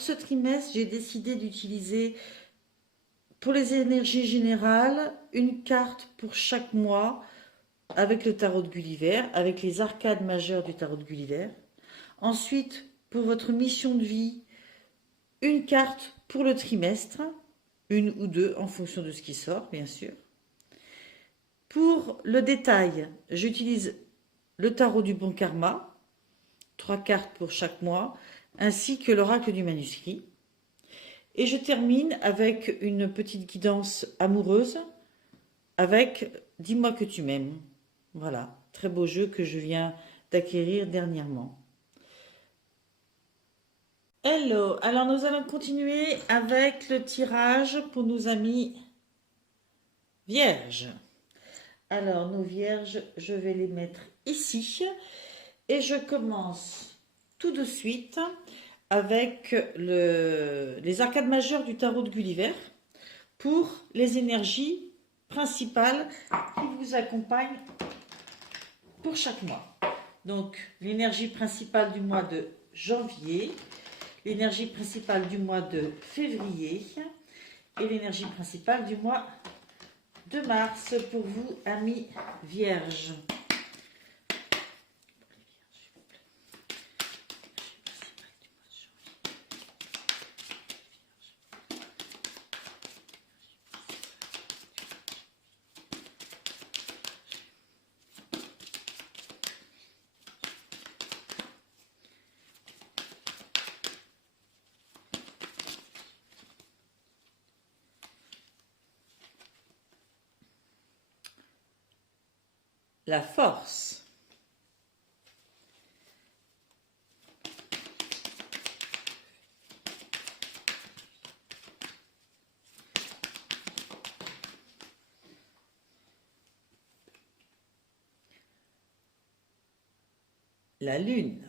pour ce trimestre, j'ai décidé d'utiliser pour les énergies générales une carte pour chaque mois avec le tarot de Gulliver, avec les arcades majeures du tarot de Gulliver. Ensuite, pour votre mission de vie, une carte pour le trimestre, une ou deux en fonction de ce qui sort, bien sûr. Pour le détail, j'utilise le tarot du bon karma, 3 cartes pour chaque mois, ainsi que l'oracle du manuscrit. Et je termine avec une petite guidance amoureuse, avec « Dis-moi que tu m'aimes ». Voilà, très beau jeu que je viens d'acquérir dernièrement. Hello, alors nous allons continuer avec le tirage pour nos amis vierges. Alors, nos vierges, je vais les mettre ici. Et je commence tout de suite avec les arcades majeures du tarot de Gulliver pour les énergies principales qui vous accompagnent pour chaque mois. Donc, l'énergie principale du mois de janvier, l'énergie principale du mois de février et l'énergie principale du mois de mars pour vous, amis vierges. La force. La lune.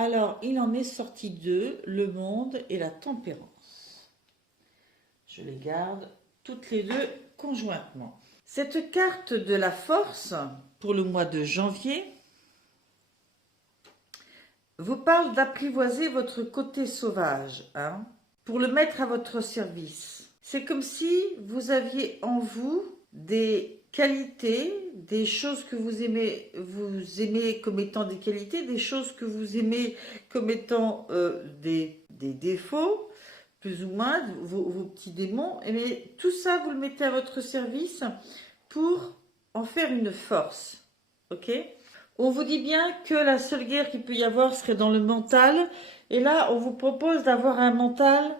Alors, il en est sorti deux, le monde et la tempérance. Je les garde toutes les deux conjointement. Cette carte de la force, pour le mois de janvier, vous parle d'apprivoiser votre côté sauvage, pour le mettre à votre service. C'est comme si vous aviez en vous des qualités, des choses que vous aimez comme étant des qualités, des choses que vous aimez comme étant des défauts, plus ou moins, vos petits démons, mais tout ça, vous le mettez à votre service pour en faire une force, ok ? On vous dit bien que la seule guerre qu'il peut y avoir serait dans le mental, et là, on vous propose d'avoir un mental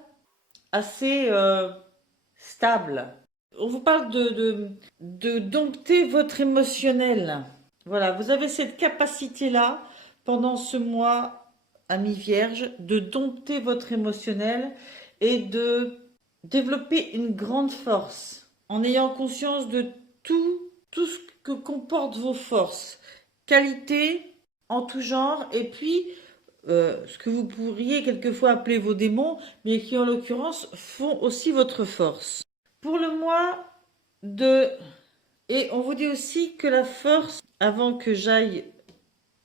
assez stable. On vous parle de dompter votre émotionnel. Voilà, vous avez cette capacité-là, pendant ce mois, amis vierges, de dompter votre émotionnel et de développer une grande force, en ayant conscience de tout ce que comportent vos forces, qualités en tout genre, et puis ce que vous pourriez quelquefois appeler vos démons, mais qui en l'occurrence font aussi votre force. Pour le mois de... Et on vous dit aussi que la force, avant que j'aille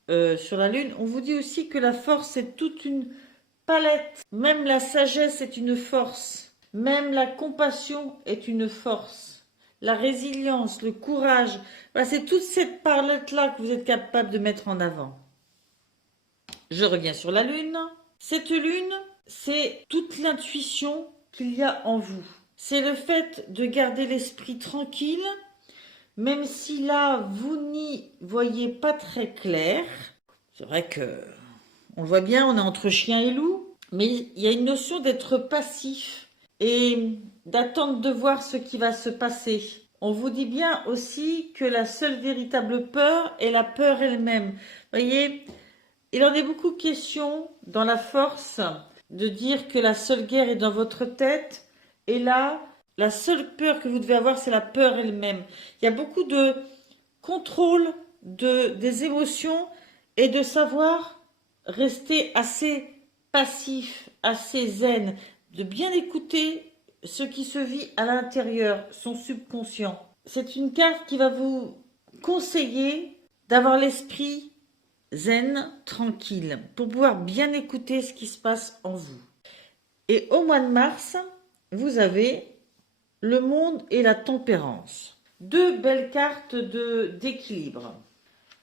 sur la lune, on vous dit aussi que la force c'est toute une palette. Même la sagesse est une force. Même la compassion est une force. La résilience, le courage. Voilà, c'est toute cette palette-là que vous êtes capable de mettre en avant. Je reviens sur la lune. Cette lune, c'est toute l'intuition qu'il y a en vous. C'est le fait de garder l'esprit tranquille, même si là, vous n'y voyez pas très clair. C'est vrai que On le voit bien, on est entre chien et loup, mais il y a une notion d'être passif et d'attendre de voir ce qui va se passer. On vous dit bien aussi que la seule véritable peur est la peur elle-même. Voyez, il en est beaucoup question dans la force de dire que la seule guerre est dans votre tête. Et là, la seule peur que vous devez avoir, c'est la peur elle-même. Il y a beaucoup de contrôle des émotions et de savoir rester assez passif, assez zen, de bien écouter ce qui se vit à l'intérieur, son subconscient. C'est une carte qui va vous conseiller d'avoir l'esprit zen, tranquille, pour pouvoir bien écouter ce qui se passe en vous. Et au mois de mars, vous avez le monde et la tempérance. Deux belles cartes d'équilibre.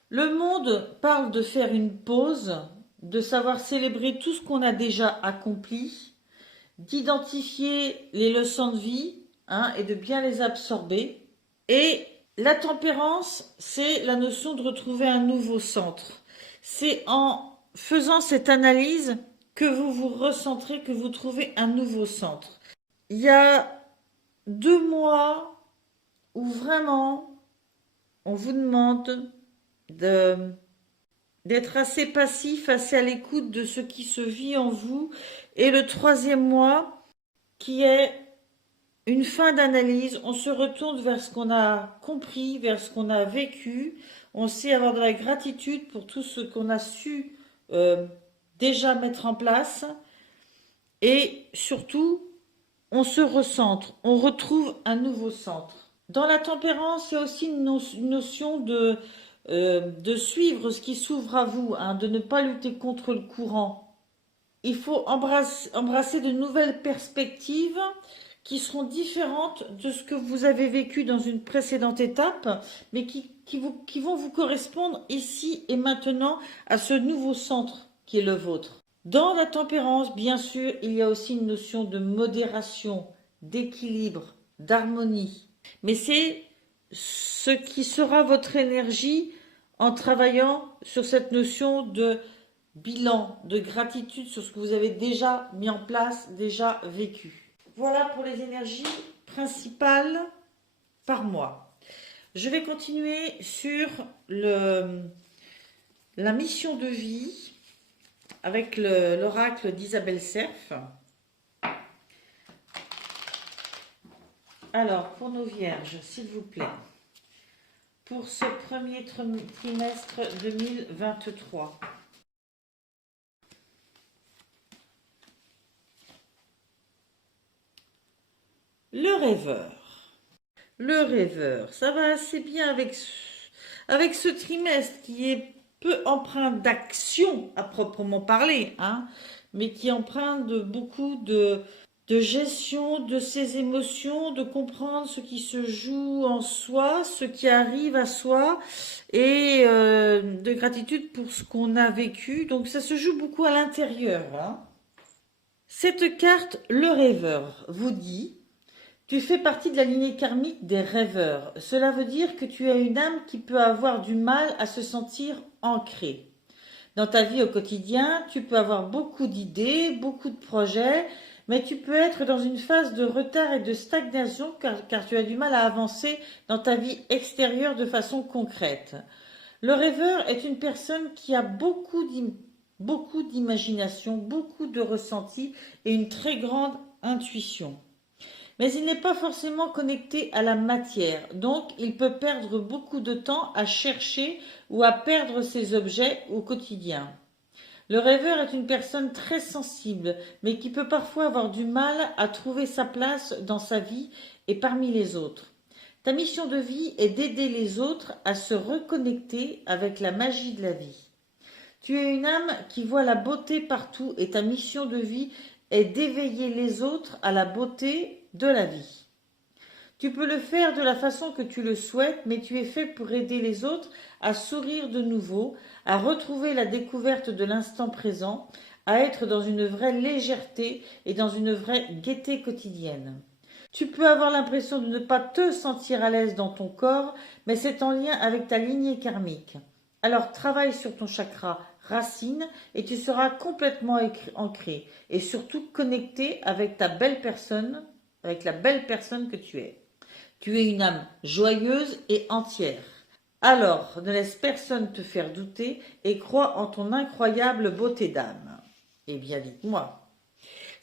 Le monde parle de faire une pause, de savoir célébrer tout ce qu'on a déjà accompli, d'identifier les leçons de vie et de bien les absorber. Et la tempérance, c'est la notion de retrouver un nouveau centre. C'est en faisant cette analyse que vous vous recentrez, que vous trouvez un nouveau centre. Il y a 2 mois où vraiment on vous demande d'être assez passif, assez à l'écoute de ce qui se vit en vous. Et le 3e mois qui est une fin d'analyse, on se retourne vers ce qu'on a compris, vers ce qu'on a vécu. On sait avoir de la gratitude pour tout ce qu'on a su déjà mettre en place. Et surtout, on se recentre, on retrouve un nouveau centre. Dans la tempérance, il y a aussi une notion de suivre ce qui s'ouvre à vous, de ne pas lutter contre le courant. Il faut embrasser de nouvelles perspectives qui seront différentes de ce que vous avez vécu dans une précédente étape, mais qui vont vous correspondre ici et maintenant à ce nouveau centre qui est le vôtre. Dans la tempérance, bien sûr, il y a aussi une notion de modération, d'équilibre, d'harmonie. Mais c'est ce qui sera votre énergie en travaillant sur cette notion de bilan, de gratitude sur ce que vous avez déjà mis en place, déjà vécu. Voilà pour les énergies principales par mois. Je vais continuer sur la mission de vie avec l'oracle d'Isabelle Cerf. Alors, pour nos vierges, s'il vous plaît, pour ce premier trimestre 2023. Le rêveur. Le rêveur, ça va assez bien avec ce trimestre qui est peu empreint d'action à proprement parler, mais qui emprunte de beaucoup de gestion de ses émotions, de comprendre ce qui se joue en soi, ce qui arrive à soi, et de gratitude pour ce qu'on a vécu. Donc ça se joue beaucoup à l'intérieur. Cette carte, le rêveur, vous dit: tu fais partie de la lignée karmique des rêveurs. Cela veut dire que tu as une âme qui peut avoir du mal à se sentir ancrée. Dans ta vie au quotidien, tu peux avoir beaucoup d'idées, beaucoup de projets, mais tu peux être dans une phase de retard et de stagnation car tu as du mal à avancer dans ta vie extérieure de façon concrète. Le rêveur est une personne qui a beaucoup d'imagination, beaucoup de ressenti et une très grande intuition. Mais il n'est pas forcément connecté à la matière, donc il peut perdre beaucoup de temps à chercher ou à perdre ses objets au quotidien. Le rêveur est une personne très sensible, mais qui peut parfois avoir du mal à trouver sa place dans sa vie et parmi les autres. Ta mission de vie est d'aider les autres à se reconnecter avec la magie de la vie. Tu es une âme qui voit la beauté partout et ta mission de vie est d'éveiller les autres à la beauté de la vie. Tu peux le faire de la façon que tu le souhaites, mais tu es fait pour aider les autres à sourire de nouveau, à retrouver la découverte de l'instant présent, à être dans une vraie légèreté et dans une vraie gaieté quotidienne. Tu peux avoir l'impression de ne pas te sentir à l'aise dans ton corps, mais c'est en lien avec ta lignée karmique. Alors travaille sur ton chakra racines et tu seras complètement ancré et surtout connecté avec ta belle personne, avec la belle personne que tu es. Tu es une âme joyeuse et entière. Alors, ne laisse personne te faire douter et crois en ton incroyable beauté d'âme. Eh bien, dites-moi.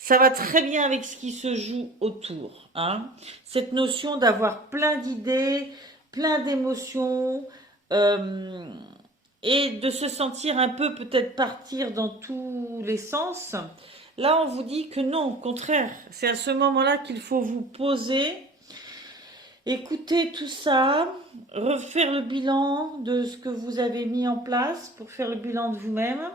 Ça va très bien avec ce qui se joue autour. Hein. Cette notion d'avoir plein d'idées, plein d'émotions et de se sentir un peu peut-être partir dans tous les sens. Là, on vous dit que non, au contraire, c'est à ce moment-là qu'il faut vous poser, écouter tout ça, refaire le bilan de ce que vous avez mis en place pour faire le bilan de vous-même.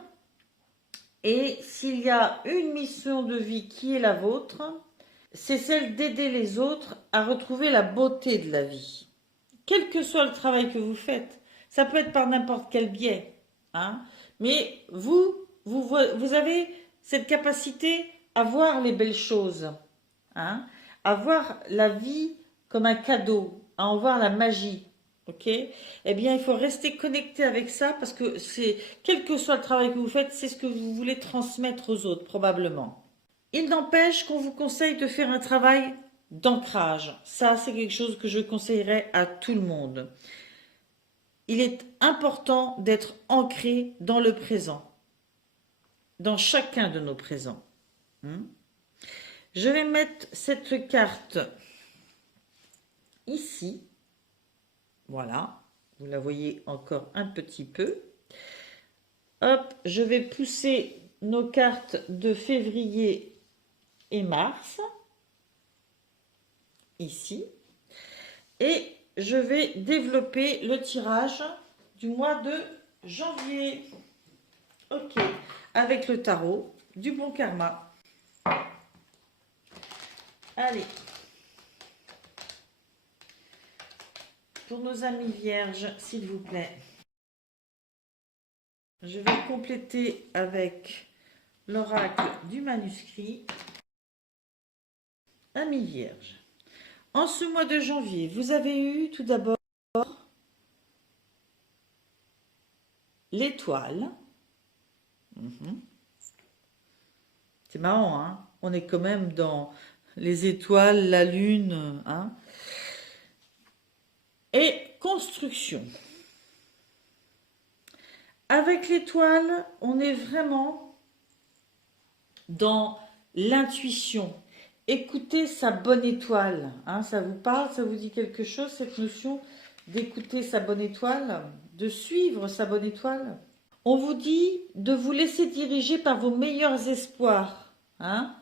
Et s'il y a une mission de vie qui est la vôtre, c'est celle d'aider les autres à retrouver la beauté de la vie. Quel que soit le travail que vous faites, ça peut être par n'importe quel biais. Hein, mais vous avez cette capacité à voir les belles choses, hein, à voir la vie comme un cadeau, à en voir la magie. Ok, eh bien, il faut rester connecté avec ça parce que c'est, quel que soit le travail que vous faites, c'est ce que vous voulez transmettre aux autres, probablement. Il n'empêche qu'on vous conseille de faire un travail d'ancrage. Ça, c'est quelque chose que je conseillerais à tout le monde. Il est important d'être ancré dans le présent, dans chacun de nos présents. Je vais mettre cette carte ici. Voilà, vous la voyez encore un petit peu. Hop, je vais pousser nos cartes de février et mars, ici. Et je vais développer le tirage du mois de janvier. Ok, avec le tarot du bon karma. Allez. Pour nos amis vierges, s'il vous plaît. Je vais compléter avec l'oracle du manuscrit. Amis vierges, en ce mois de janvier, vous avez eu tout d'abord l'étoile. C'est marrant, hein? On est quand même dans les étoiles, la lune, hein? Et construction. Avec l'étoile, on est vraiment dans l'intuition. Écoutez sa bonne étoile. Hein, ça vous parle, ça vous dit quelque chose, cette notion d'écouter sa bonne étoile, de suivre sa bonne étoile? On vous dit de vous laisser diriger par vos meilleurs espoirs. Hein,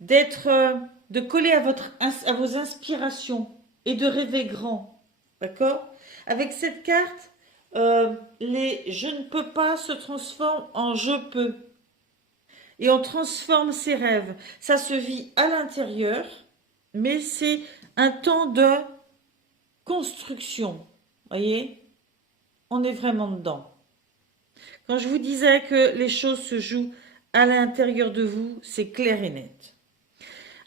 de coller à vos inspirations et de rêver grand. D'accord? Avec cette carte, les je ne peux pas se transforment en je peux. Et on transforme ses rêves. Ça se vit à l'intérieur, mais c'est un temps de construction. Voyez? On est vraiment dedans. Quand je vous disais que les choses se jouent à l'intérieur de vous, c'est clair et net.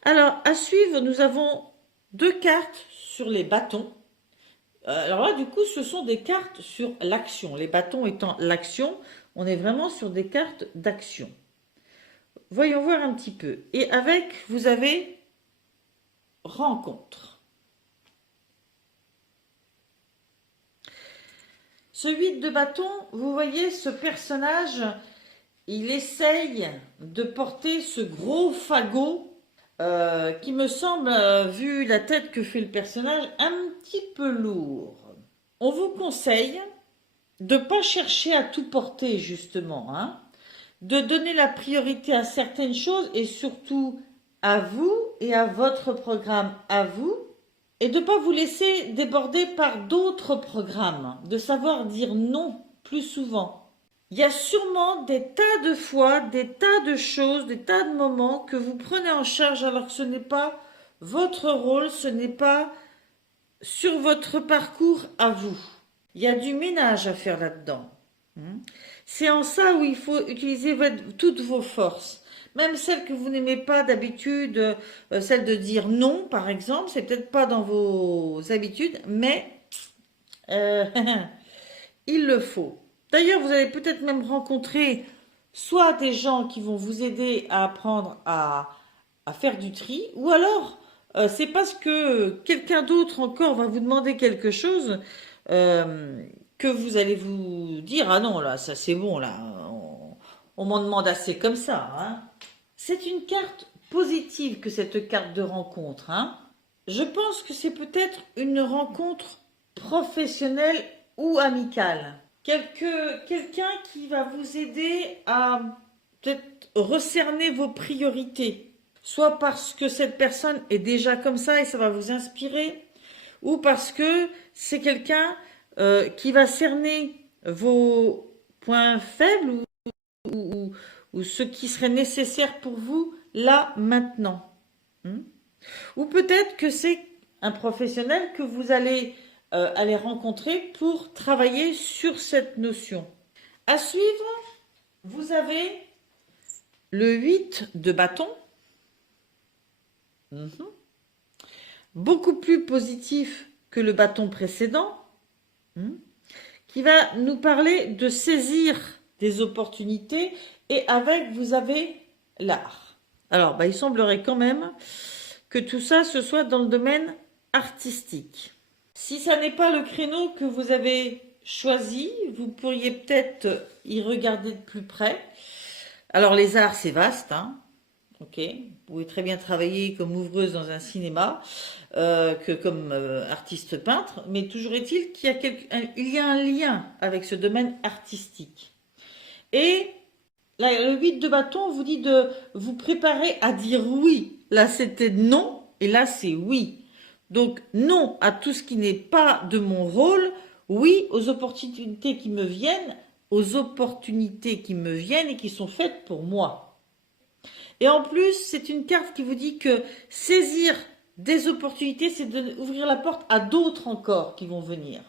Alors, à suivre, nous avons 2 cartes sur les bâtons. Alors là, du coup, ce sont des cartes sur l'action. Les bâtons étant l'action, on est vraiment sur des cartes d'action. Voyons voir un petit peu. Et avec, vous avez rencontre. Ce 8 de bâton, vous voyez ce personnage, il essaye de porter ce gros fagot qui me semble, vu la tête que fait le personnage, un petit peu lourd. On vous conseille de ne pas chercher à tout porter, justement, hein, de donner la priorité à certaines choses et surtout à vous et à votre programme à vous, et de ne pas vous laisser déborder par d'autres programmes, de savoir dire non plus souvent. Il y a sûrement des tas de fois, des tas de choses, des tas de moments que vous prenez en charge alors que ce n'est pas votre rôle, ce n'est pas sur votre parcours à vous. Il y a du ménage à faire là-dedans. C'est en ça où il faut utiliser toutes vos forces. Même celles que vous n'aimez pas d'habitude, celle de dire non par exemple, c'est peut-être pas dans vos habitudes, mais il le faut. D'ailleurs, vous allez peut-être même rencontrer soit des gens qui vont vous aider à apprendre à faire du tri, ou alors c'est parce que quelqu'un d'autre encore va vous demander quelque chose euh, que vous allez vous dire, ah non, là, ça c'est bon, là, on m'en demande assez comme ça, hein. C'est une carte positive que cette carte de rencontre, hein. Je pense que c'est peut-être une rencontre professionnelle ou amicale. Quelqu'un qui va vous aider à peut-être recerner vos priorités. Soit parce que cette personne est déjà comme ça et ça va vous inspirer, ou parce que c'est quelqu'un qui va cerner vos points faibles ou ce qui serait nécessaire pour vous là, maintenant. Hmm. Ou peut-être que c'est un professionnel que vous allez aller rencontrer pour travailler sur cette notion. À suivre, vous avez le 8 de bâton. Beaucoup plus positif que le bâton précédent, qui va nous parler de saisir des opportunités, et avec, vous avez l'art. Alors, il semblerait quand même que tout ça, ce soit dans le domaine artistique. Si ça n'est pas le créneau que vous avez choisi, vous pourriez peut-être y regarder de plus près. Alors, les arts, c'est vaste, hein. Ok, vous pouvez très bien travailler comme ouvreuse dans un cinéma que comme artiste peintre, mais toujours est-il qu'il y a un lien avec ce domaine artistique. Et là, le 8 de bâton vous dit de vous préparer à dire oui. Là, c'était non, et là, c'est oui. Donc, non à tout ce qui n'est pas de mon rôle, oui aux opportunités qui me viennent, et qui sont faites pour moi. Et en plus, c'est une carte qui vous dit que saisir des opportunités, c'est d'ouvrir la porte à d'autres encore qui vont venir.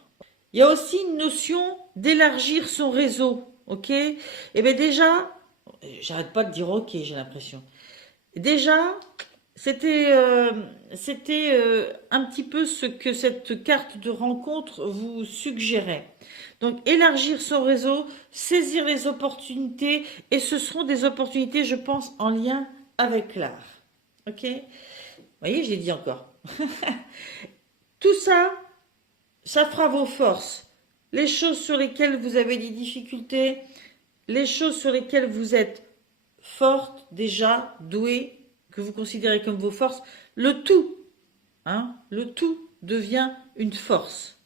Il y a aussi une notion d'élargir son réseau, ok? Et bien déjà, j'arrête pas de dire ok, j'ai l'impression. Déjà, c'était un petit peu ce que cette carte de rencontre vous suggérait. Donc, élargir son réseau, saisir les opportunités, et ce seront des opportunités, je pense, en lien avec l'art. Ok? Vous voyez, je l'ai dit encore. Tout ça, ça fera vos forces. Les choses sur lesquelles vous avez des difficultés, les choses sur lesquelles vous êtes forte, déjà, douée, que vous considérez comme vos forces, le tout devient une force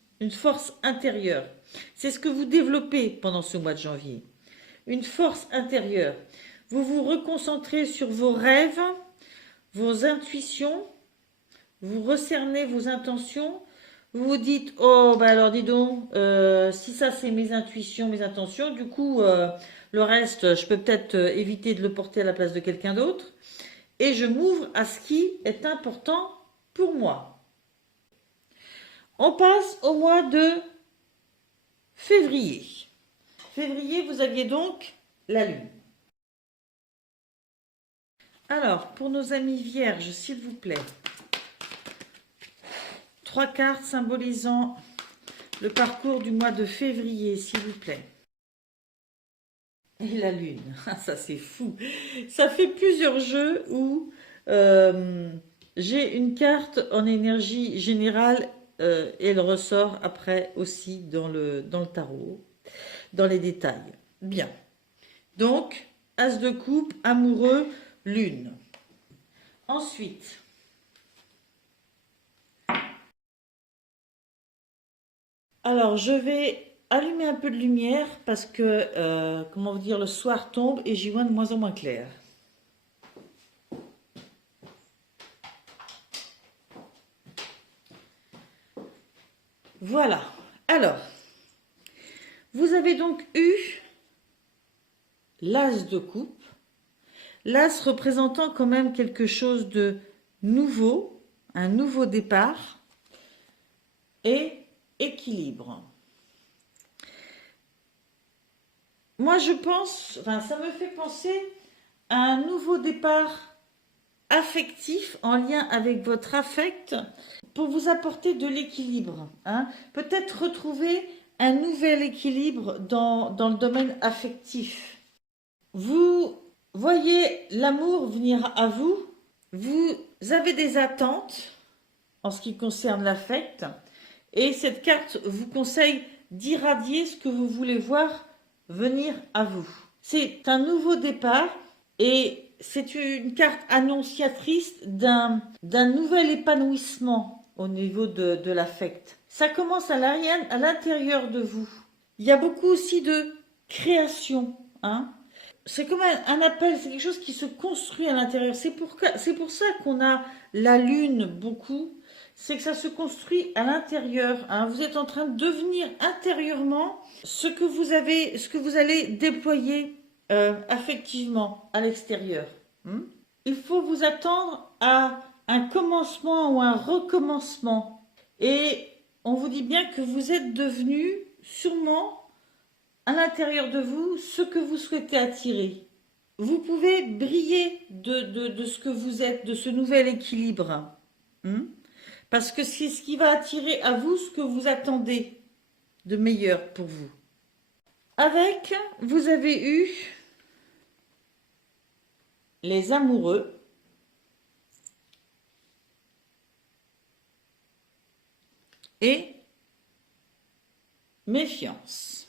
intérieure. C'est ce que vous développez pendant ce mois de janvier. Une force intérieure. Vous vous reconcentrez sur vos rêves, vos intuitions, vous recernez vos intentions, vous vous dites, oh, alors dis donc, si ça c'est mes intuitions, mes intentions, du coup, le reste, je peux peut-être éviter de le porter à la place de quelqu'un d'autre, et je m'ouvre à ce qui est important pour moi. On passe au mois de février. Février, vous aviez donc la Lune. Alors, pour nos amis vierges, s'il vous plaît, 3 cartes symbolisant le parcours du mois de février, s'il vous plaît. Et la Lune, ça c'est fou. Ça fait plusieurs jeux où j'ai une carte en énergie générale et elle ressort après aussi dans le tarot, dans les détails. Bien. Donc, As de coupe, amoureux, Lune. Ensuite, alors je vais allumer un peu de lumière parce que, comment vous dire, le soir tombe et j'y vois de moins en moins clair. Voilà. Alors, vous avez donc eu l'As de coupe. L'As représentant quand même quelque chose de nouveau, un nouveau départ et équilibre. Moi, je pense, enfin, ça me fait penser à un nouveau départ affectif en lien avec votre affect pour vous apporter de l'équilibre. Hein. Peut-être retrouver un nouvel équilibre dans le domaine affectif. Vous voyez l'amour venir à vous. Vous avez des attentes en ce qui concerne l'affect. Et cette carte vous conseille d'irradier ce que vous voulez voir venir à vous. C'est un nouveau départ et c'est une carte annonciatrice d'un nouvel épanouissement au niveau de l'affect. Ça commence à l'intérieur de vous. Il y a beaucoup aussi de création. Hein. C'est comme un appel, c'est quelque chose qui se construit à l'intérieur. C'est pour ça qu'on a la lune beaucoup. C'est que ça se construit à l'intérieur. Hein. Vous êtes en train de devenir intérieurement ce que vous allez déployer affectivement à l'extérieur. Il faut vous attendre à un commencement ou un recommencement. Et on vous dit bien que vous êtes devenu sûrement à l'intérieur de vous ce que vous souhaitez attirer. Vous pouvez briller de ce que vous êtes, de ce nouvel équilibre. Parce que c'est ce qui va attirer à vous ce que vous attendez de meilleur pour vous. Avec, vous avez eu les amoureux. Et méfiance.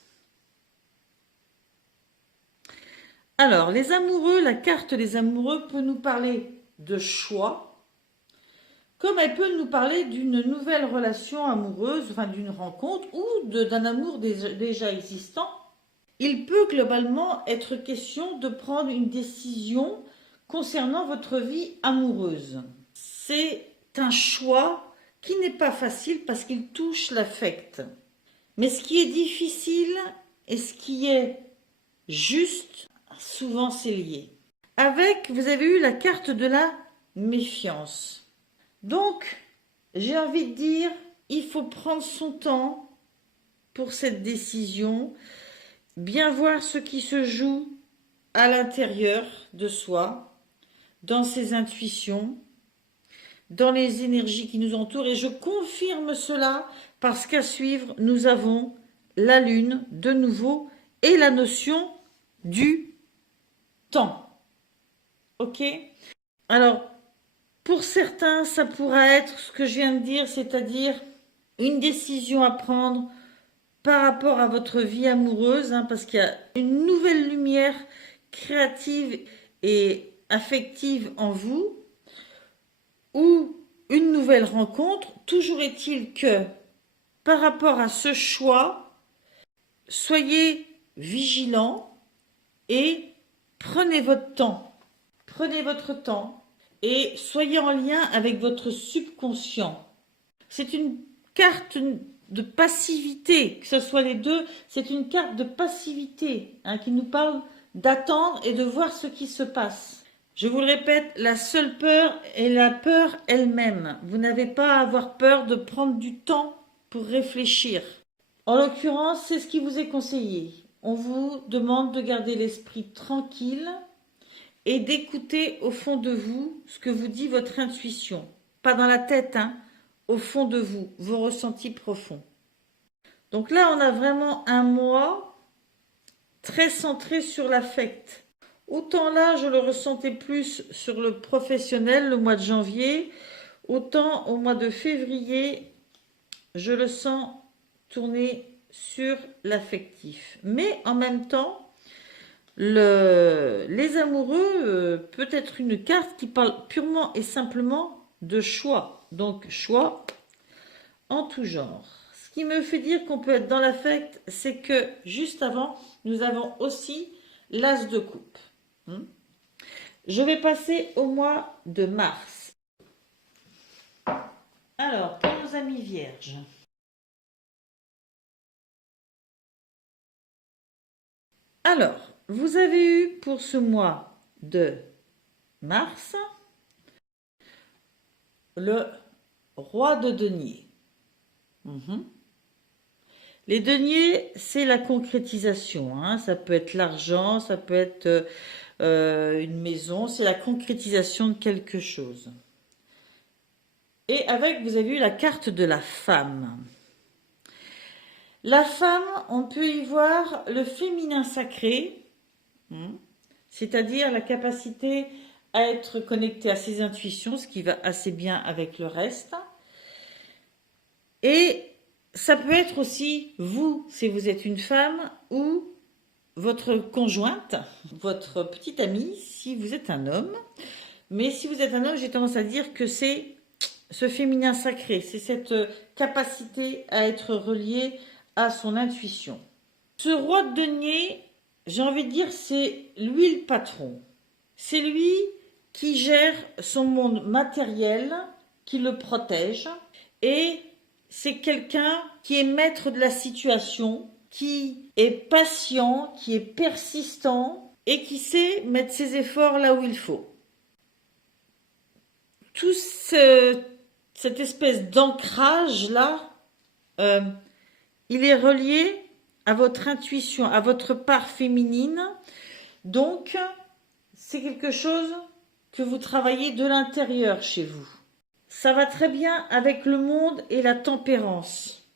Alors, les amoureux, la carte des amoureux peut nous parler de choix, comme elle peut nous parler d'une nouvelle relation amoureuse, enfin d'une rencontre ou d'un amour déjà existant. Il peut globalement être question de prendre une décision concernant votre vie amoureuse. C'est un choix qui n'est pas facile parce qu'il touche l'affect. Mais ce qui est difficile et ce qui est juste, souvent c'est lié. Avec, vous avez eu la carte de la méfiance. Donc, j'ai envie de dire, il faut prendre son temps pour cette décision, bien voir ce qui se joue à l'intérieur de soi, dans ses intuitions, dans les énergies qui nous entourent. Et je confirme cela parce qu'à suivre, nous avons la lune de nouveau et la notion du temps. Ok? Alors, pour certains, ça pourra être ce que je viens de dire, c'est-à-dire une décision à prendre par rapport à votre vie amoureuse, hein, parce qu'il y a une nouvelle lumière créative et affective en vous, ou une nouvelle rencontre. Toujours est-il que, par rapport à ce choix, soyez vigilants et prenez votre temps. Prenez votre temps et soyez en lien avec votre subconscient. C'est une carte de passivité, que ce soit les deux, c'est une carte de passivité hein, qui nous parle d'attendre et de voir ce qui se passe. Je vous le répète, la seule peur est la peur elle-même. Vous n'avez pas à avoir peur de prendre du temps pour réfléchir. En l'occurrence, c'est ce qui vous est conseillé. On vous demande de garder l'esprit tranquille et d'écouter au fond de vous ce que vous dit votre intuition. Pas dans la tête, hein, au fond de vous, vos ressentis profonds. Donc là, on a vraiment un mois très centré sur l'affect. Autant là, je le ressentais plus sur le professionnel, le mois de janvier, autant au mois de février, je le sens tourner sur l'affectif. Mais en même temps, les amoureux peut être une carte qui parle purement et simplement de choix. Donc, choix en tout genre. Ce qui me fait dire qu'on peut être dans l'affect, c'est que juste avant, nous avons aussi l'as de coupe. Je vais passer au mois de mars. Alors, pour nos amis vierges. Alors, vous avez eu pour ce mois de mars le roi de denier. Les deniers, c'est la concrétisation. Hein. Ça peut être l'argent, ça peut être une maison. C'est la concrétisation de quelque chose. Et avec, vous avez eu la carte de la femme. La femme, on peut y voir le féminin sacré, c'est-à-dire la capacité à être connectée à ses intuitions, ce qui va assez bien avec le reste. Et ça peut être aussi vous, si vous êtes une femme, ou votre conjointe, votre petite amie, si vous êtes un homme. Mais si vous êtes un homme, j'ai tendance à dire que c'est ce féminin sacré, c'est cette capacité à être relié à son intuition. Ce roi de denier, j'ai envie de dire, c'est lui le patron. C'est lui qui gère son monde matériel, qui le protège, et c'est quelqu'un qui est maître de la situation, qui est patient, qui est persistant et qui sait mettre ses efforts là où il faut. Tout cette espèce d'ancrage là, il est relié à votre intuition, à votre part féminine. Donc, c'est quelque chose que vous travaillez de l'intérieur chez vous. Ça va très bien avec le monde et la tempérance.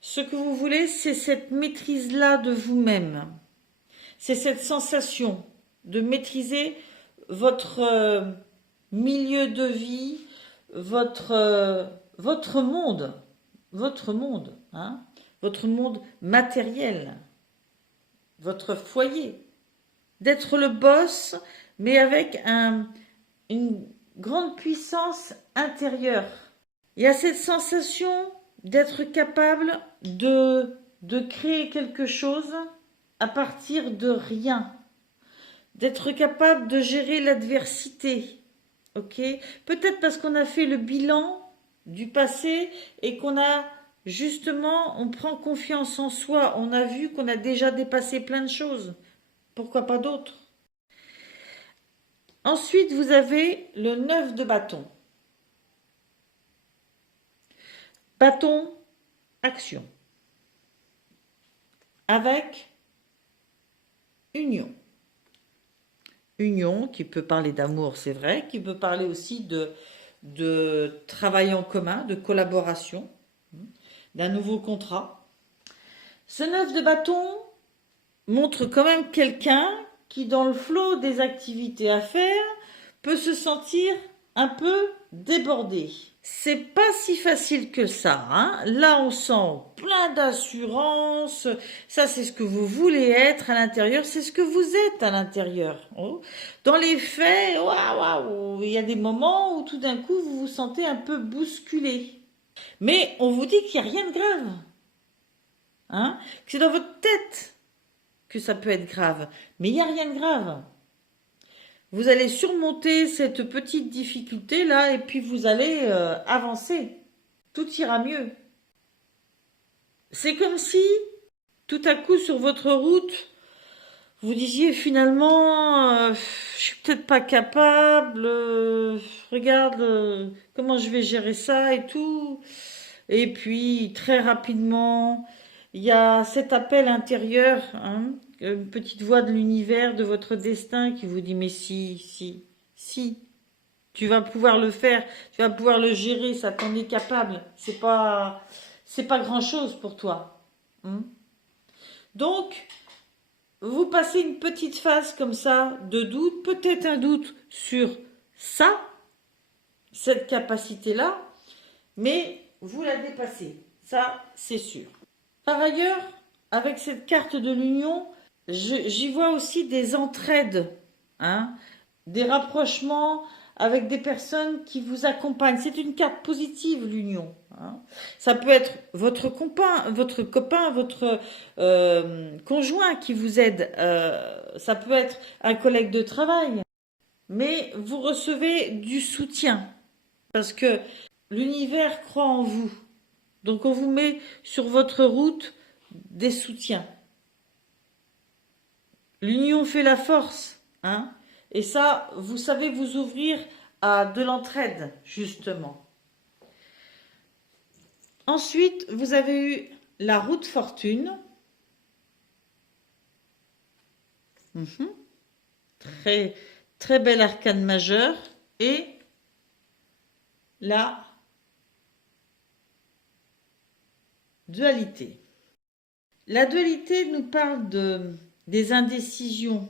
Ce que vous voulez, c'est cette maîtrise-là de vous-même. C'est cette sensation de maîtriser votre milieu de vie, votre monde, votre monde matériel, votre foyer. D'être le boss, mais avec une grande puissance intérieure. Il y a cette sensation d'être capable de créer quelque chose à partir de rien, d'être capable de gérer l'adversité, ok? Peut-être parce qu'on a fait le bilan du passé et qu'on a justement, on prend confiance en soi, on a vu qu'on a déjà dépassé plein de choses, pourquoi pas d'autres? Ensuite, vous avez le 9 de bâton. Bâton, action. Avec union. Union qui peut parler d'amour, c'est vrai, qui peut parler aussi de travail en commun, de collaboration, d'un nouveau contrat. Ce 9 de bâton montre quand même quelqu'un qui, dans le flot des activités à faire, peut se sentir un peu débordé. C'est pas si facile que ça, hein. Là, on sent plein d'assurance. Ça, c'est ce que vous voulez être à l'intérieur. C'est ce que vous êtes à l'intérieur. Oh. Dans les faits, waouh, il y a des moments où tout d'un coup, vous vous sentez un peu bousculé. Mais on vous dit qu'il n'y a rien de grave. Hein? Que c'est dans votre tête que ça peut être grave. Mais il n'y a rien de grave. Vous allez surmonter cette petite difficulté-là et puis vous allez avancer. Tout ira mieux. C'est comme si, tout à coup, sur votre route, vous disiez finalement, je suis peut-être pas capable, regarde comment je vais gérer ça et tout. Et puis, très rapidement, il y a cet appel intérieur, hein, une petite voix de l'univers, de votre destin qui vous dit mais si, tu vas pouvoir le faire, tu vas pouvoir le gérer, ça t'en est capable. C'est pas grand-chose pour toi. Donc, vous passez une petite phase comme ça de doute, peut-être un doute sur ça, cette capacité-là, mais vous la dépassez. Ça, c'est sûr. Par ailleurs, avec cette carte de l'union, j'y vois aussi des entraides, hein, des rapprochements avec des personnes qui vous accompagnent. C'est une carte positive, l'union. Hein. Ça peut être votre copain, votre conjoint qui vous aide. Ça peut être un collègue de travail. Mais vous recevez du soutien parce que l'univers croit en vous. Donc on vous met sur votre route des soutiens. L'union fait la force, hein. Et ça, vous savez vous ouvrir à de l'entraide, justement. Ensuite, vous avez eu la roue de fortune. Très, très bel arcane majeur. Et la dualité. La dualité nous parle des indécisions,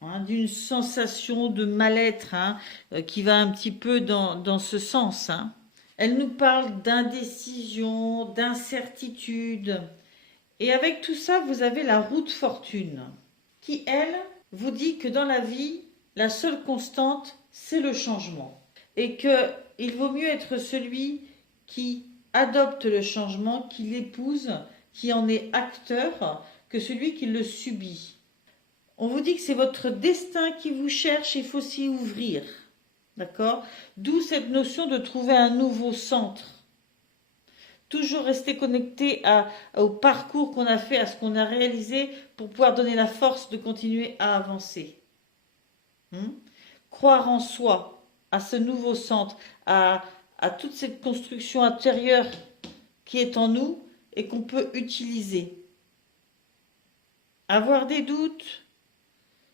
hein, d'une sensation de mal-être, hein, qui va un petit peu dans ce sens, hein. Elle nous parle d'indécision, d'incertitude. Et avec tout ça, vous avez la roue de fortune qui, elle, vous dit que dans la vie, la seule constante, c'est le changement. Et qu'il vaut mieux être celui qui adopte le changement, qui l'épouse, qui en est acteur, que celui qui le subit. On vous dit que c'est votre destin qui vous cherche, il faut s'y ouvrir. D'accord? D'où cette notion de trouver un nouveau centre. Toujours rester connecté au parcours qu'on a fait, à ce qu'on a réalisé, pour pouvoir donner la force de continuer à avancer. Croire en soi, à ce nouveau centre, à toute cette construction intérieure qui est en nous et qu'on peut utiliser. Avoir des doutes,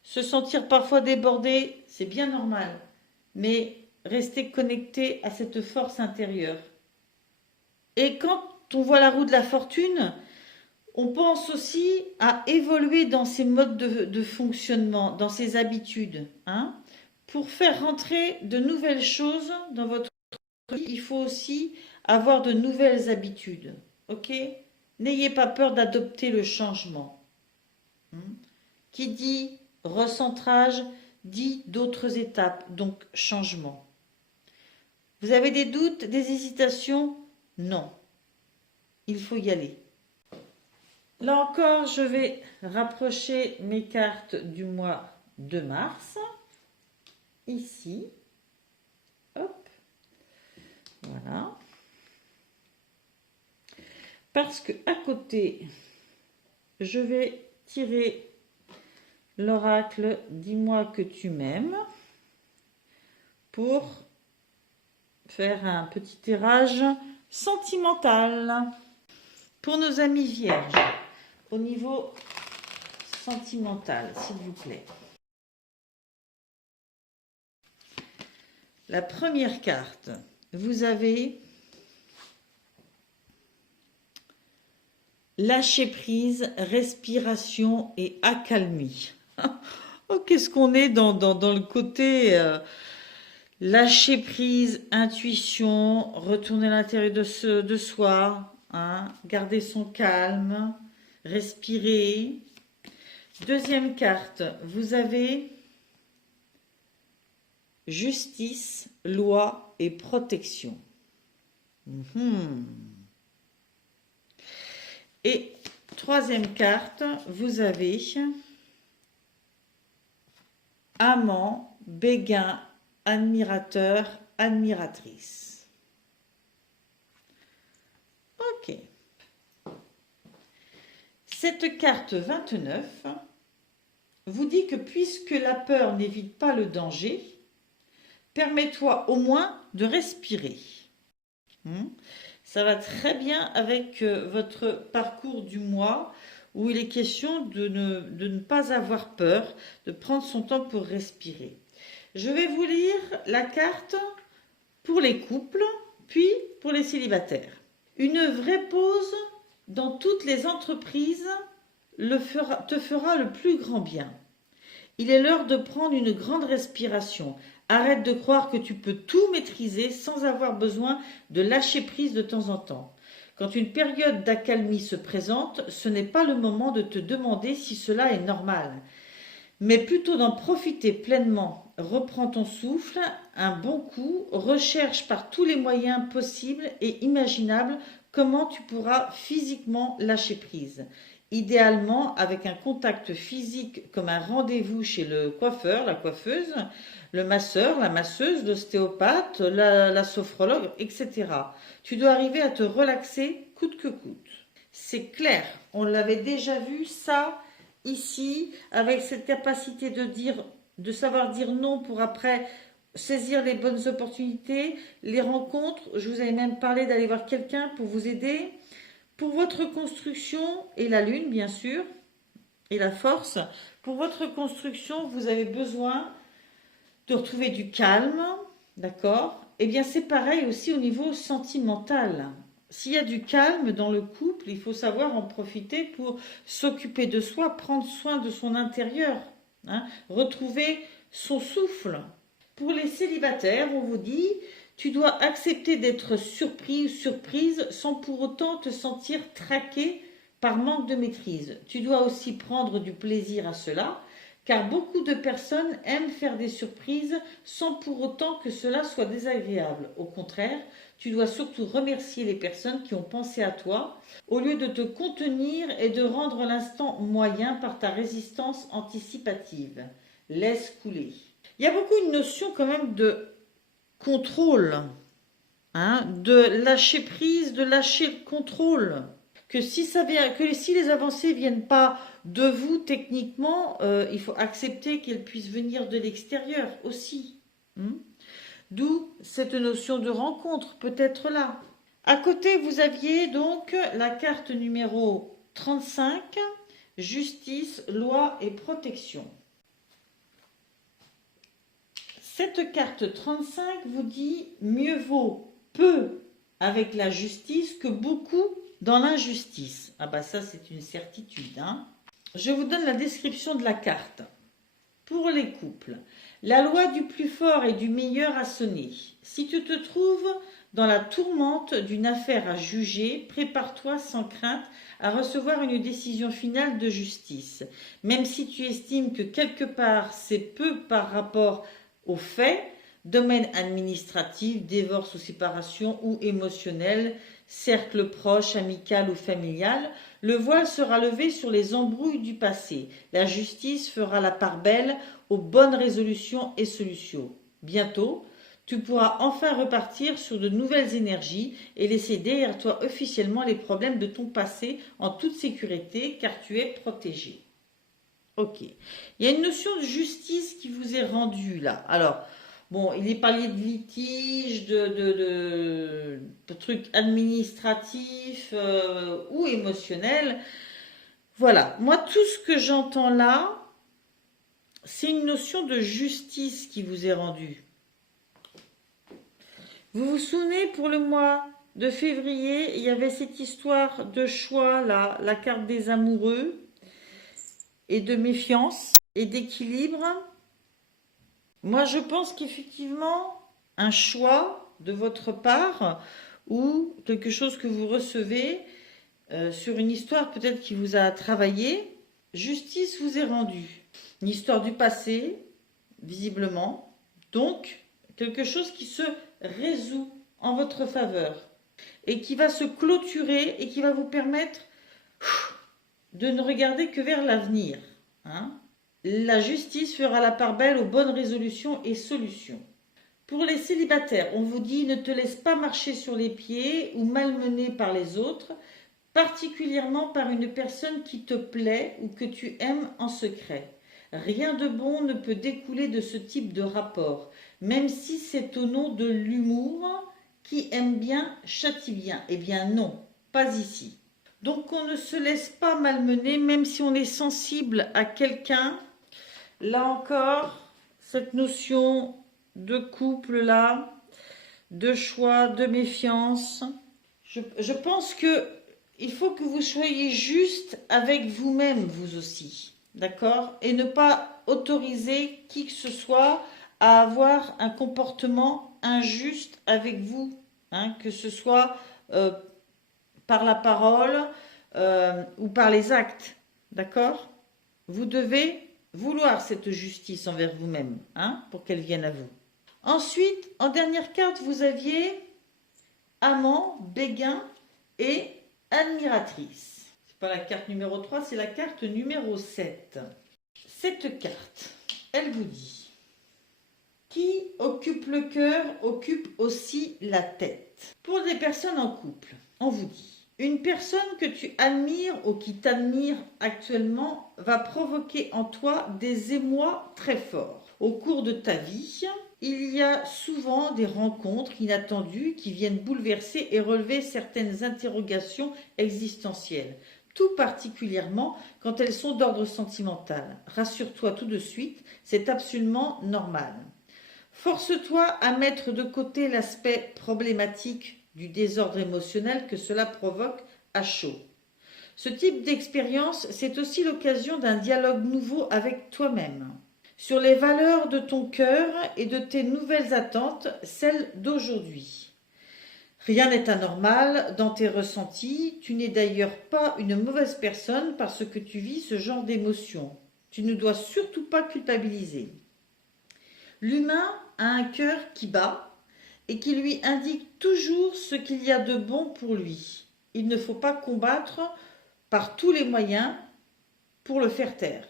se sentir parfois débordé, c'est bien normal, mais rester connecté à cette force intérieure. Et quand on voit la roue de la fortune, on pense aussi à évoluer dans ses modes de fonctionnement, dans ses habitudes. Hein. Pour faire rentrer de nouvelles choses dans votre vie, il faut aussi avoir de nouvelles habitudes. Ok? N'ayez pas peur d'adopter le changement. Qui dit recentrage, dit d'autres étapes, donc changement. Vous avez des doutes, des hésitations? Non. Il faut y aller. Là encore, je vais rapprocher mes cartes du mois de mars. Ici. Hop. Voilà. Parce que à côté, je vais tirer l'oracle « Dis-moi que tu m'aimes » pour faire un petit tirage sentimental pour nos amis vierges au niveau sentimental, s'il vous plaît. La première carte, vous avez lâcher prise, respiration et accalmie. Oh, qu'est-ce qu'on est dans le côté lâcher prise, intuition, retourner à l'intérieur de soi, hein, garder son calme, respirer. Deuxième carte, vous avez justice, loi et protection. Et troisième carte, vous avez amant, béguin, admirateur, admiratrice. Ok. Cette carte 29 vous dit que puisque la peur n'évite pas le danger, permets-toi au moins de respirer. Ça va très bien avec votre parcours du mois où il est question de ne pas avoir peur, de prendre son temps pour respirer. Je vais vous lire la carte pour les couples, puis pour les célibataires. Une vraie pause dans toutes les entreprises te fera le plus grand bien. Il est l'heure de prendre une grande respiration. Arrête de croire que tu peux tout maîtriser sans avoir besoin de lâcher prise de temps en temps. Quand une période d'accalmie se présente, ce n'est pas le moment de te demander si cela est normal, mais plutôt d'en profiter pleinement. Reprends ton souffle, un bon coup, recherche par tous les moyens possibles et imaginables comment tu pourras physiquement lâcher prise. Idéalement avec un contact physique comme un rendez-vous chez le coiffeur, la coiffeuse, le masseur, la masseuse, l'ostéopathe, la sophrologue, etc. Tu dois arriver à te relaxer coûte que coûte. C'est clair, on l'avait déjà vu ça ici, avec cette capacité de savoir dire non pour après saisir les bonnes opportunités, les rencontres. Je vous avais même parlé d'aller voir quelqu'un pour vous aider. Pour votre construction, et la lune bien sûr, et la force, pour votre construction, vous avez besoin de retrouver du calme, d'accord? Eh bien c'est pareil aussi au niveau sentimental. s'il y a du calme dans le couple, il faut savoir en profiter pour s'occuper de soi, prendre soin de son intérieur, hein, retrouver son souffle. Pour les célibataires, on vous dit, tu dois accepter d'être surpris ou surprise sans pour autant te sentir traqué par manque de maîtrise. Tu dois aussi prendre du plaisir à cela, car beaucoup de personnes aiment faire des surprises sans pour autant que cela soit désagréable. Au contraire, tu dois surtout remercier les personnes qui ont pensé à toi, au lieu de te contenir et de rendre l'instant moyen par ta résistance anticipative. Laisse couler. Il y a beaucoup une notion quand même de contrôle, hein, de lâcher prise, de lâcher le contrôle. Que si les avancées viennent pas de vous techniquement, il faut accepter qu'elles puissent venir de l'extérieur aussi. D'où cette notion de rencontre peut être là. À côté, vous aviez donc la carte numéro 35, justice, loi et protection. Cette carte 35 vous dit mieux vaut peu avec la justice que beaucoup dans l'injustice. Ah bah ça c'est une certitude. Hein. Je vous donne la description de la carte. Pour les couples, la loi du plus fort et du meilleur a sonné. Si tu te trouves dans la tourmente d'une affaire à juger, prépare-toi sans crainte à recevoir une décision finale de justice. Même si tu estimes que quelque part c'est peu par rapport aux faits, domaine administratif, divorce ou séparation ou émotionnel, cercle proche, amical ou familial, le voile sera levé sur les embrouilles du passé. La justice fera la part belle aux bonnes résolutions et solutions. Bientôt, tu pourras enfin repartir sur de nouvelles énergies et laisser derrière toi officiellement les problèmes de ton passé en toute sécurité car tu es protégé. Ok. Il y a une notion de justice qui vous est rendue là. Alors, bon, il est parlé de litiges, de trucs administratifs ou émotionnels. Voilà. Moi, tout ce que j'entends là, c'est une notion de justice qui vous est rendue. Vous vous souvenez, pour le mois de février, il y avait cette histoire de choix là, la carte des amoureux et de méfiance et d'équilibre. Moi, je pense qu'effectivement, un choix de votre part ou quelque chose que vous recevez sur une histoire peut-être qui vous a travaillé, justice vous est rendue. Une histoire du passé, visiblement. Donc, quelque chose qui se résout en votre faveur et qui va se clôturer et qui va vous permettre de ne regarder que vers l'avenir. Hein. La justice fera la part belle aux bonnes résolutions et solutions. Pour les célibataires, on vous dit ne te laisse pas marcher sur les pieds ou malmener par les autres, particulièrement par une personne qui te plaît ou que tu aimes en secret. Rien de bon ne peut découler de ce type de rapport, même si c'est au nom de l'humour. Qui aime bien châtie bien. Eh bien non, pas ici. Donc on ne se laisse pas malmener, même si on est sensible à quelqu'un. Là encore, cette notion de couple là, de choix, de méfiance. Je pense que il faut que vous soyez juste avec vous-même, vous aussi, d'accord? Et ne pas autoriser qui que ce soit à avoir un comportement injuste avec vous, hein, que ce soit par la parole ou par les actes, d'accord? Vous devez vouloir cette justice envers vous-même, hein, pour qu'elle vienne à vous. Ensuite, en dernière carte, vous aviez amant, béguin et admiratrice. C'est pas la carte numéro 3, c'est la carte numéro 7. Cette carte, elle vous dit: qui occupe le cœur occupe aussi la tête. Pour des personnes en couple, on vous dit: une personne que tu admires ou qui t'admire actuellement va provoquer en toi des émois très forts. Au cours de ta vie, il y a souvent des rencontres inattendues qui viennent bouleverser et relever certaines interrogations existentielles, tout particulièrement quand elles sont d'ordre sentimental. Rassure-toi tout de suite, c'est absolument normal. Force-toi à mettre de côté l'aspect problématique du désordre émotionnel que cela provoque à chaud. Ce type d'expérience, c'est aussi l'occasion d'un dialogue nouveau avec toi-même, sur les valeurs de ton cœur et de tes nouvelles attentes, celles d'aujourd'hui. Rien n'est anormal dans tes ressentis, tu n'es d'ailleurs pas une mauvaise personne parce que tu vis ce genre d'émotions. Tu ne dois surtout pas culpabiliser. L'humain a un cœur qui bat et qui lui indique toujours ce qu'il y a de bon pour lui. Il ne faut pas combattre par tous les moyens pour le faire taire,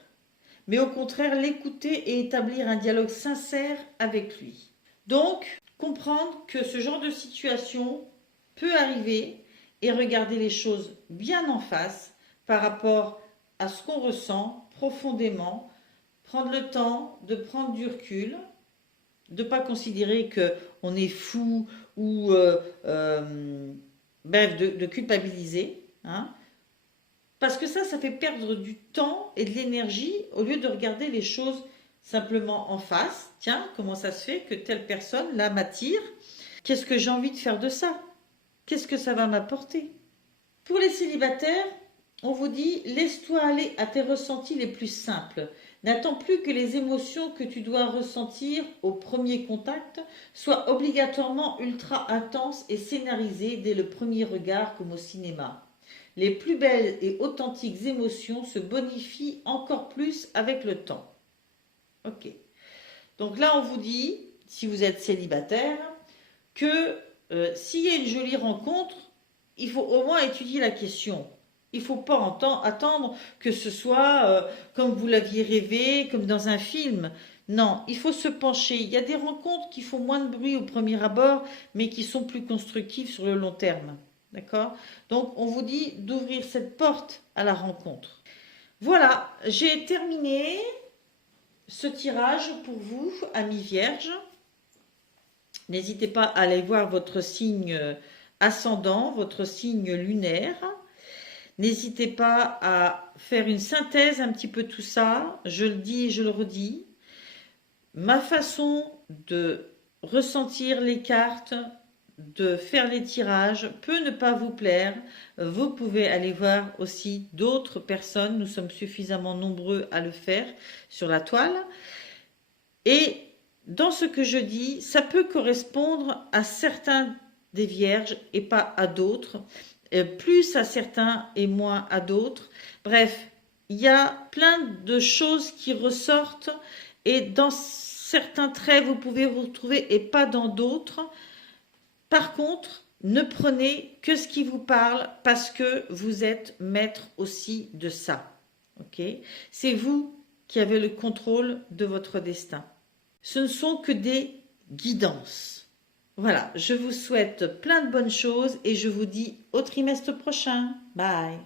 mais au contraire l'écouter et établir un dialogue sincère avec lui. Donc, comprendre que ce genre de situation peut arriver et regarder les choses bien en face par rapport à ce qu'on ressent profondément, prendre le temps de prendre du recul, de ne pas considérer qu'on est fou ou bref, de culpabiliser, hein. Parce que ça fait perdre du temps et de l'énergie au lieu de regarder les choses simplement en face. Tiens, comment ça se fait que telle personne, là, m'attire? Qu'est-ce que j'ai envie de faire de ça? Qu'est-ce que ça va m'apporter? Pour les célibataires, on vous dit, laisse-toi aller à tes ressentis les plus simples. N'attends plus que les émotions que tu dois ressentir au premier contact soient obligatoirement ultra intenses et scénarisées dès le premier regard comme au cinéma. Les plus belles et authentiques émotions se bonifient encore plus avec le temps. Ok. Donc là, on vous dit, si vous êtes célibataire, que s'il y a une jolie rencontre, il faut au moins étudier la question. Il ne faut pas attendre que ce soit comme vous l'aviez rêvé, comme dans un film. Non, il faut se pencher. Il y a des rencontres qui font moins de bruit au premier abord, mais qui sont plus constructives sur le long terme. D'accord? Donc, on vous dit d'ouvrir cette porte à la rencontre. Voilà, j'ai terminé ce tirage pour vous, amis vierges. N'hésitez pas à aller voir votre signe ascendant, votre signe lunaire. N'hésitez pas à faire une synthèse un petit peu tout ça. Je le dis et je le redis. Ma façon de ressentir les cartes, de faire les tirages peut ne pas vous plaire. Vous pouvez aller voir aussi d'autres personnes. Nous sommes suffisamment nombreux à le faire sur la toile. Et dans ce que je dis, ça peut correspondre à certains des vierges et pas à d'autres. Plus à certains et moins à d'autres. Bref, il y a plein de choses qui ressortent et dans certains traits, vous pouvez vous retrouver et pas dans d'autres. Par contre, ne prenez que ce qui vous parle parce que vous êtes maître aussi de ça. Okay? C'est vous qui avez le contrôle de votre destin. Ce ne sont que des guidances. Voilà, je vous souhaite plein de bonnes choses et je vous dis au trimestre prochain. Bye!